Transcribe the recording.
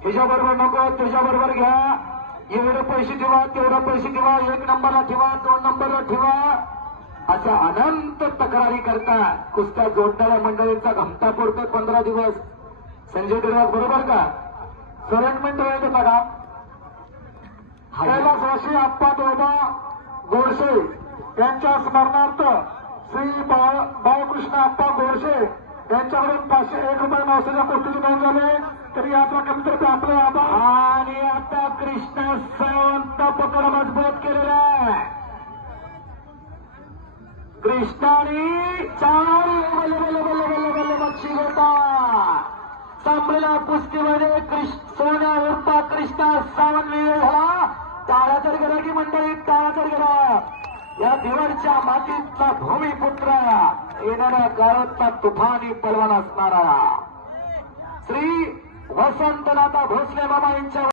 ह्याच्याबरोबर नको तुझ्याबरोबर घ्या. एवढे पैसे ठेवा तेवढे पैसे ठेवा. एक नंबरला ठेवा दोन नंबरला ठेवा. अशा अनंत तक्रारी करता कुस्त्या जोडणाऱ्या मंडळींचा घमटा पडतोय पंधरा दिवस. संजय दिराग बरोबर का? सरेंडमेंट वेळ देता का कैलासवासी आप्पा दोबा गोडसे यांच्या स्मरणार्थ श्री बाळ- बाळकृष्ण आप्पा गोडसे त्यांच्याकडून पाचशे एक रुपये मावसाच्या कोटीची नोंद झाले. तरी यात्रा कमीतर्फे आपले आभार आणि आता कृष्णा सावंत पकड मजबूत केलेला आहे. कृष्णाने चार बल्ले बल्ले बल्ले बल्ले बल्ले बक्षीस होता संपलेल्या कुस्तीमध्ये कृष्ण सोन्या उर्फा कृष्णा सावंत विजय झाला टाळा तर गेला की मंडळी टाळा तर गेला या दिवाळीच्या मातीतला भूमिपुत्र. येणाऱ्या काळातला तुफानी पलवान असणारा श्री वसंतनाथा भोसले बाबा यांच्या